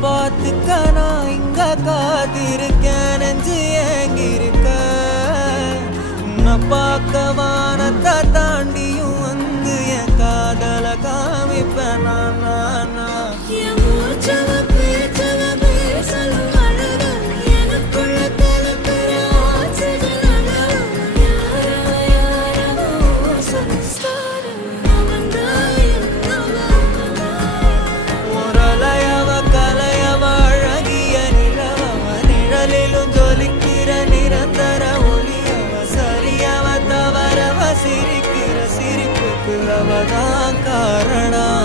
பார்த்துக்க நான் இங்க காத்திருக்கேன் நெஞ்சு ஏங்கிருக்க உன்னை பார்க்க வானத்தை தாண்டியும் வந்து என் காதல காமிப்பேன் நான் சிரிக்கிற சிரிப்புக்கு அவதான் காரணம்.